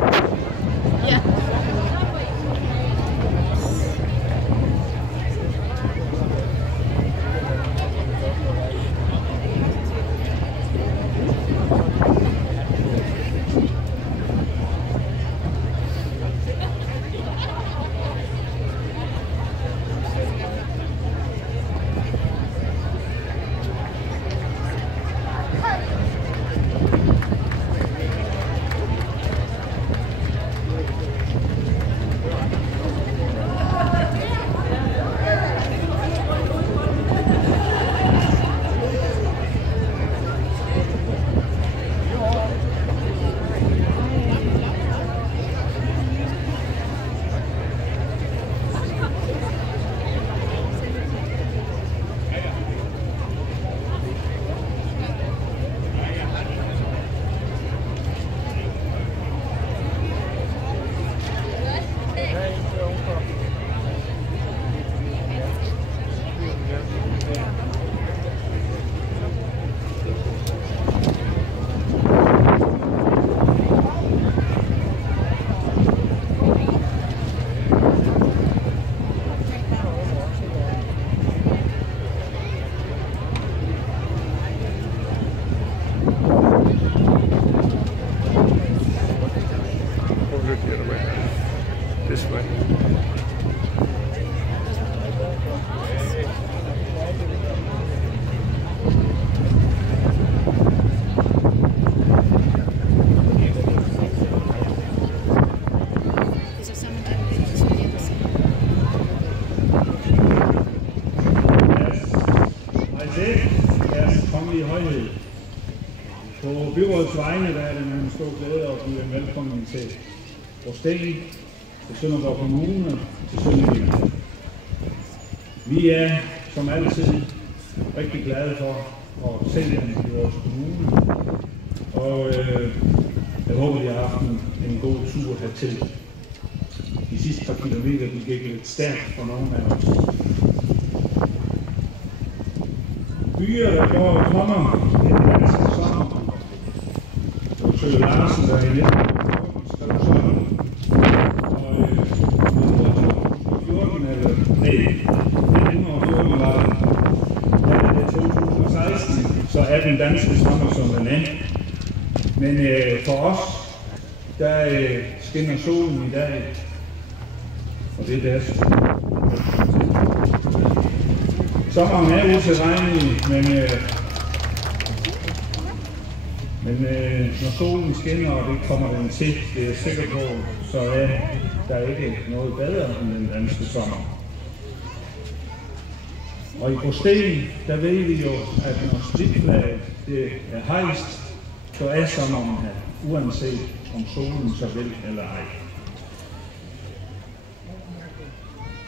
Ja. This way. Deres kongelige højhed. På byrådets vegne der er det med en stor glæde at byde velkommen til Gråsten, til Sønderborg Kommune og til Sønderjylland. Vi er som altid rigtig glade for at se dem i vores kommune, og jeg håber, de har haft en god tur hertil. De sidste par kilometer gik lidt stærkt for nogle af os. Byer, der går og kommer den danske sommer. Søge Larsen, der er i næsten skrev sådan. Og 2014 eller var det 2016, så er den danske sommer som den er. Men for os, der skinner solen i dag, og det er deres. Sommeren er usædvanlig, men når solen skinner, og det kommer den til, det er jeg sikker på, så er der ikke noget bedre end den danske sommer. Og i Gråsten, der ved vi jo, at når splitflaget det er hejst, så er sommeren her, uanset om solen så vil eller ej.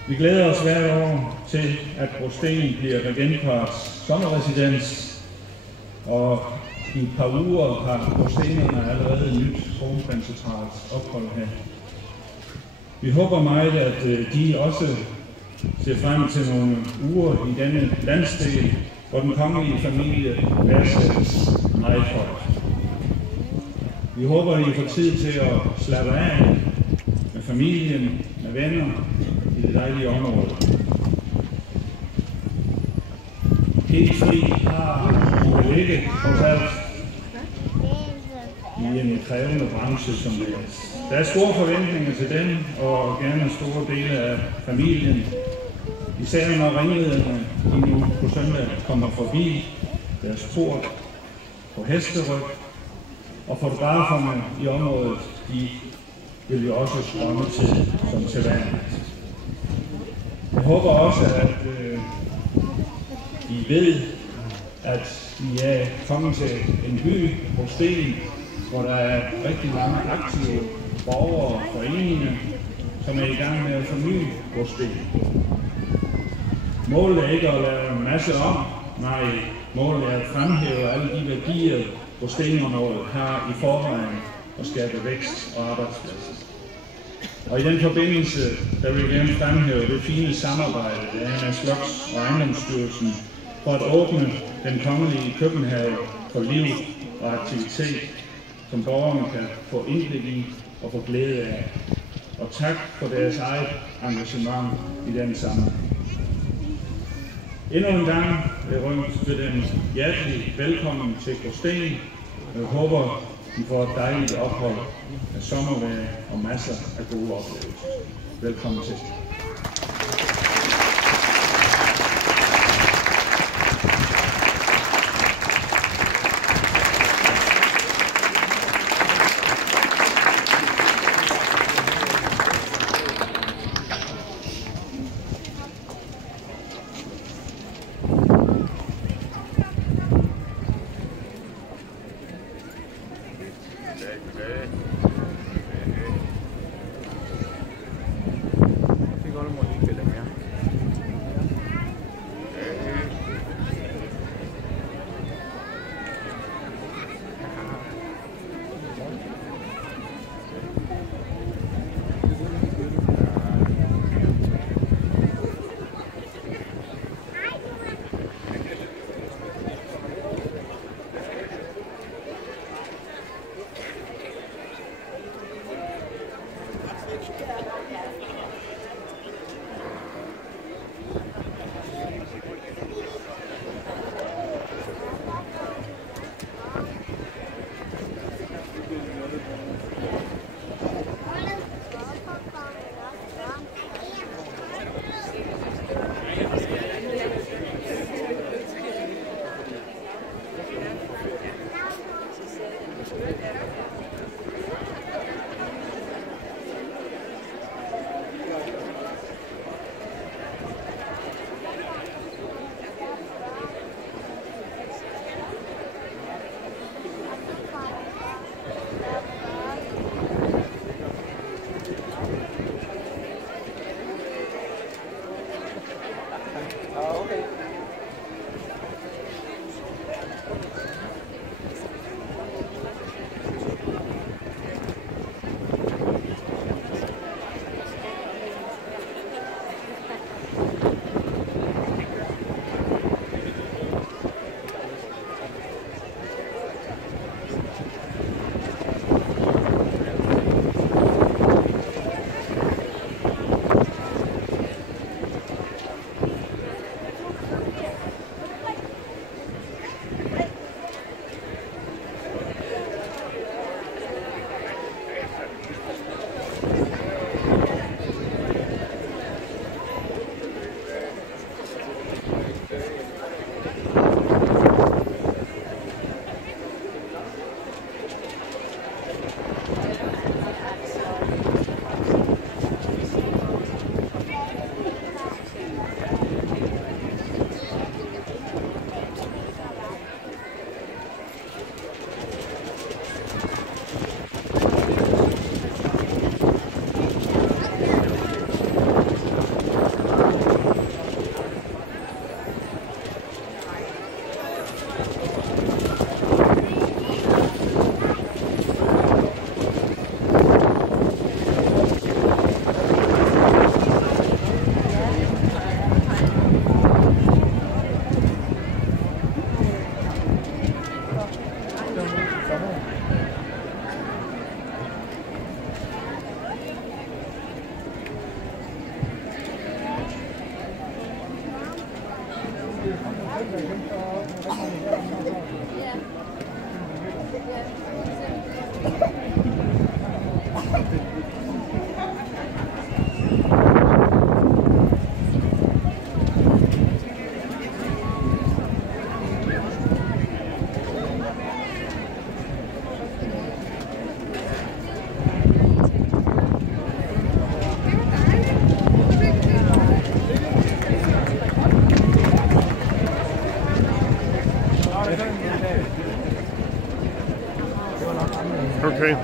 Vi glæder os hvert år til, at Gråsten bliver regentparrets sommerresidens, og i et par uger har gråstenerne allerede et nyt kronprinseparrets ophold her. Vi håber meget, at de også ser frem til nogle uger i denne landsdel, hvor den kongelige familie værdsættes meget højt. Vi håber, at I får tid til at slappe af med familien, med venner i det dejlige område. Helt fri har vi ikke trods alt i en krævende branche som det er. Der er store forventninger til dem, og gerne store dele af familien. Især når ringlederne nu på søndag kommer forbi deres port på hesteryg, og fotograferne i området, de vil vi også strømme til som sædvanligt. Jeg håber også, at I ved, at I er kommet til en by, Gråsten, hvor der er rigtig mange aktive borgere og foreninger, som er i gang med at forny Gråsten. Målet er ikke at lave en masse om, nej, målet er at fremhæve alle de værdier, Gråstenområdet har i forvejen og skabe vækst og arbejdspladser. Og i den forbindelse, der vil jeg gerne fremhæve det fine samarbejde, der er med Slots- og Ejendomsstyrelsen for at åbne den kongelige køkkenhave for liv og aktivitet, som borgerne kan få indblik i og få glæde af. Og tak for deres eget engagement i den sammenhæng. Endnu en gang vil jeg ønske dem hjertelig velkommen til Gråsten. Jeg håber, de får et dejligt ophold af sommervejr og masser af gode oplevelser. Velkommen til. Okay.